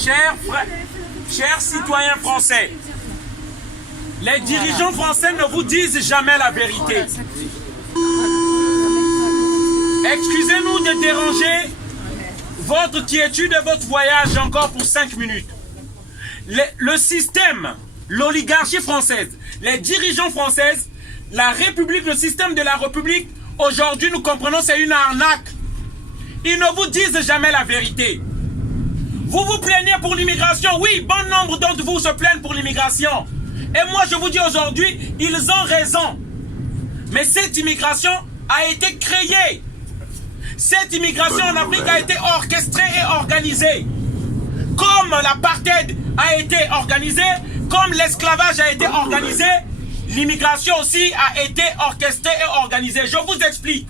Chers citoyens français, les dirigeants français ne vous disent jamais la vérité. Excusez-nous de déranger votre quiétude et votre voyage encore pour 5 minutes. Le système, l'oligarchie française, les dirigeants français, la République, le système de la République, aujourd'hui nous comprenons c'est une arnaque. Ils ne vous disent jamais la vérité. Vous vous plaignez pour l'immigration. Oui, bon nombre d'entre vous se plaignent pour l'immigration. Et moi je vous dis aujourd'hui, ils ont raison. Mais cette immigration a été créée. Cette immigration en Afrique a été orchestrée et organisée. Comme l'apartheid a été organisé, comme l'esclavage a été organisé, l'immigration aussi a été orchestrée et organisée. Je vous explique.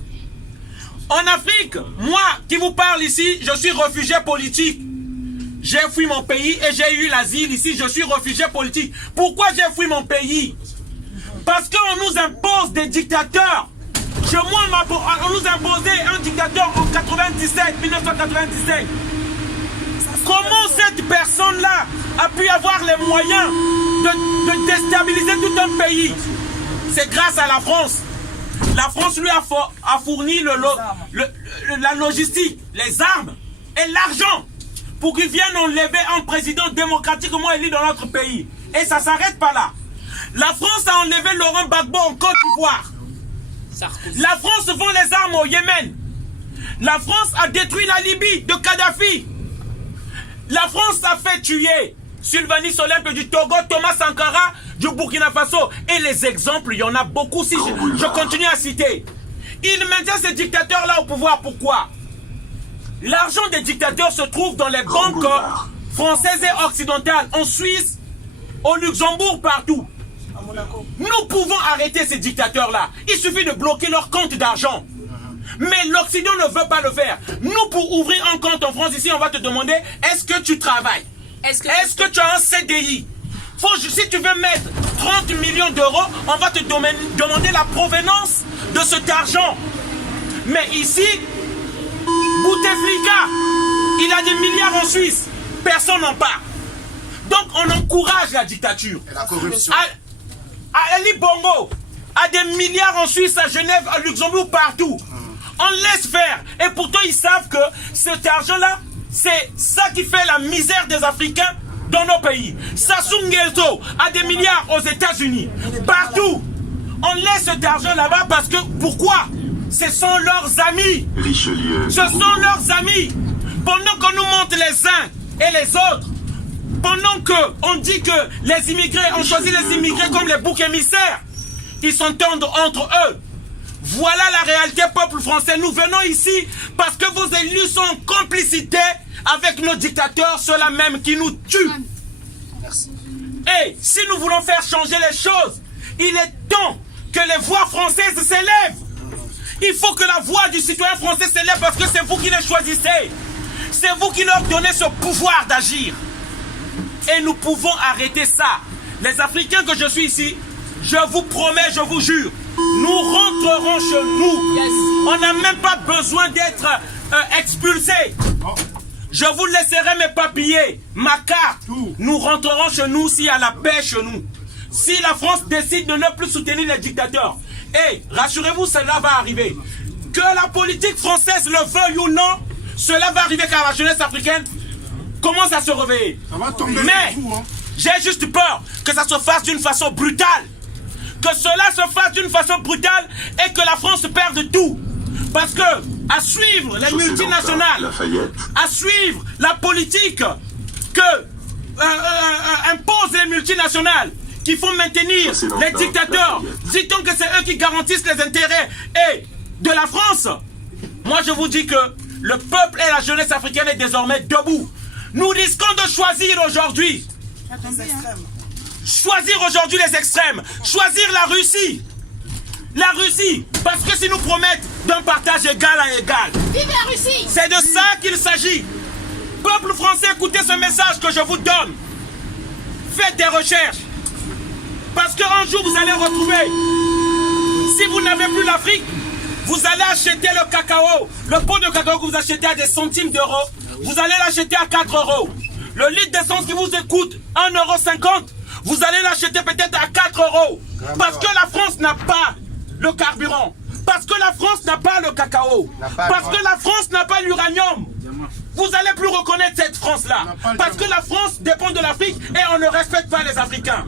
En Afrique, moi qui vous parle ici, je suis réfugié politique. J'ai fui mon pays et j'ai eu l'asile ici, je suis réfugié politique. Pourquoi j'ai fui mon pays? Parce qu'on nous impose des dictateurs. On nous imposait un dictateur en 1997. Comment cette personne-là a pu avoir les moyens de déstabiliser tout un pays? C'est grâce à la France. La France lui a fourni la logistique, les armes et l'argent pour qu'il vienne enlever un président démocratiquement élu dans notre pays. Et ça ne s'arrête pas là. La France a enlevé Laurent Gbagbo en Côte d'Ivoire. La France vend les armes au Yémen. La France a détruit la Libye de Kadhafi. La France a fait tuer Sylvanie Solempe du Togo, Thomas Sankara du Burkina Faso. Et les exemples, il y en a beaucoup si je continue à citer. Ils maintiennent ces dictateurs-là au pouvoir. Pourquoi? L'argent des dictateurs se trouve dans les banques françaises et occidentales, en Suisse, au Luxembourg, partout. Nous pouvons arrêter ces dictateurs-là. Il suffit de bloquer leur compte d'argent. Mais l'Occident ne veut pas le faire. Nous, pour ouvrir un compte en France, ici, on va te demander, est-ce que tu travailles? Est-ce que tu as un CDI? Si tu veux mettre 30 millions d'euros, on va te demander la provenance de cet argent. Mais ici, Bouteflika, il a des milliards en Suisse. Personne n'en parle. Donc, on encourage la dictature. Et la corruption. Ali Bongo a des milliards en Suisse, à Genève, à Luxembourg, partout. On laisse faire. Et pourtant, ils savent que cet argent-là, c'est ça qui fait la misère des Africains dans nos pays. Sassou Nguesso a des milliards aux États-Unis. Partout. On laisse cet argent là-bas parce que, pourquoi? Ce sont leurs amis. Richelieu. Ce sont leurs amis. Pendant qu'on nous montre les uns et les autres, pendant qu'on dit que les immigrés, on choisit les immigrés comme les boucs émissaires, ils s'entendent entre eux. Voilà la réalité, peuple français. Nous venons ici parce que vos élus sont en complicité avec nos dictateurs, ceux-là même qui nous tuent. Merci. Et si nous voulons faire changer les choses, il est temps que les voix françaises s'élèvent. Il faut que la voix du citoyen français s'élève parce que c'est vous qui les choisissez. C'est vous qui leur donnez ce pouvoir d'agir. Et nous pouvons arrêter ça. Les Africains que je suis ici, je vous promets, je vous jure, nous rentrerons chez nous. Yes. On n'a même pas besoin d'être expulsés. Je vous laisserai mes papiers, ma carte. Nous rentrerons chez nous s'il y a la paix chez nous. Si la France décide de ne plus soutenir les dictateurs, et rassurez-vous, cela va arriver. Que la politique française le veuille ou non, cela va arriver car la jeunesse africaine commence à se réveiller. Mais j'ai juste peur que ça se fasse d'une façon brutale. Que cela se fasse d'une façon brutale et que la France perde tout. Parce que à suivre les multinationales, à suivre la politique que imposent les multinationales, qu'il faut maintenir les dictateurs, dit-on que c'est eux qui garantissent les intérêts et de la France. Moi je vous dis que le peuple et la jeunesse africaine est désormais debout. Nous risquons de choisir aujourd'hui. Choisir aujourd'hui les extrêmes. Choisir la Russie. La Russie. Parce que si nous promettent d'un partage égal à égal. Vive la Russie. C'est de ça qu'il s'agit. Peuple français, écoutez ce message que je vous donne. Faites des recherches. Parce qu'un jour vous allez retrouver. Si vous n'avez plus l'Afrique, vous allez acheter le cacao. Le pot de cacao que vous achetez à des centimes d'euros, vous allez l'acheter à 4 euros. Le litre d'essence qui vous coûte 1,50 €, vous allez l'acheter peut-être à 4 €. Parce que la France n'a pas le carburant. Parce que la France n'a pas le cacao. Parce que la France n'a pas l'uranium. Vous n'allez plus reconnaître cette France-là. Parce que la France dépend de l'Afrique et on ne respecte pas les Africains.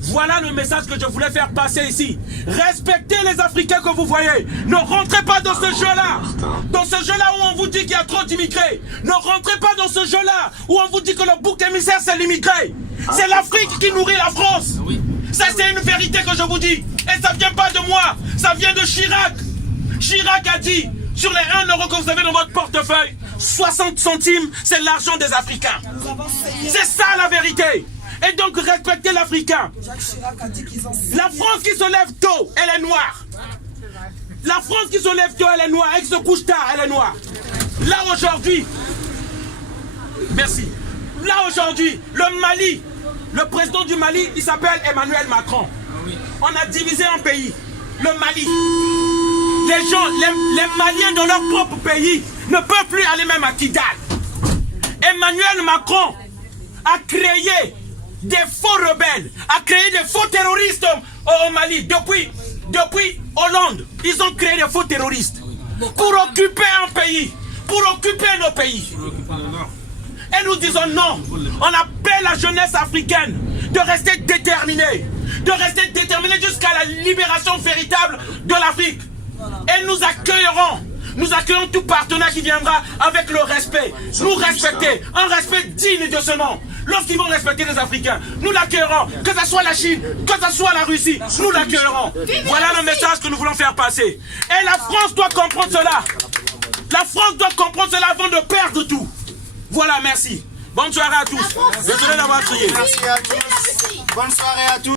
Voilà le message que je voulais faire passer ici. Respectez les Africains que vous voyez. Ne rentrez pas dans ce jeu-là. Dans ce jeu-là où on vous dit qu'il y a trop d'immigrés. Ne rentrez pas dans ce jeu-là où on vous dit que le bouc émissaire c'est l'immigré. C'est l'Afrique qui nourrit la France. Ça c'est une vérité que je vous dis. Et ça ne vient pas de moi. Ça vient de Chirac. Chirac a dit, sur les 1 € que vous avez dans votre portefeuille, 60 centimes, c'est l'argent des Africains. C'est ça la vérité. Et donc respectez l'Africain. La France qui se lève tôt, elle est noire. La France qui se lève tôt, elle est noire. Elle se couche tard, elle est noire. Là aujourd'hui, merci. Là aujourd'hui, le Mali, le président du Mali, il s'appelle Emmanuel Macron. On a divisé un pays, le Mali. Les gens, les Maliens dans leur propre pays ne peuvent plus aller même à Kidal. Emmanuel Macron a créé des faux rebelles, a créé des faux terroristes au Mali. Depuis Hollande, ils ont créé des faux terroristes pour occuper un pays, pour occuper nos pays. Et nous disons non. On appelle la jeunesse africaine de rester déterminée, jusqu'à la libération véritable de l'Afrique. Et nous accueillerons tout partenaire qui viendra avec le respect. Nous respecter, un respect digne de ce nom. Lorsqu'ils vont respecter les Africains, nous l'accueillerons. Que ce soit la Chine, que ce soit la Russie, nous l'accueillerons. Voilà le message que nous voulons faire passer. Et la France doit comprendre cela. La France doit comprendre cela avant de perdre tout. Voilà, merci. Bonne soirée à tous. Désolé d'avoir crié. Merci à tous. Bonne soirée à tous.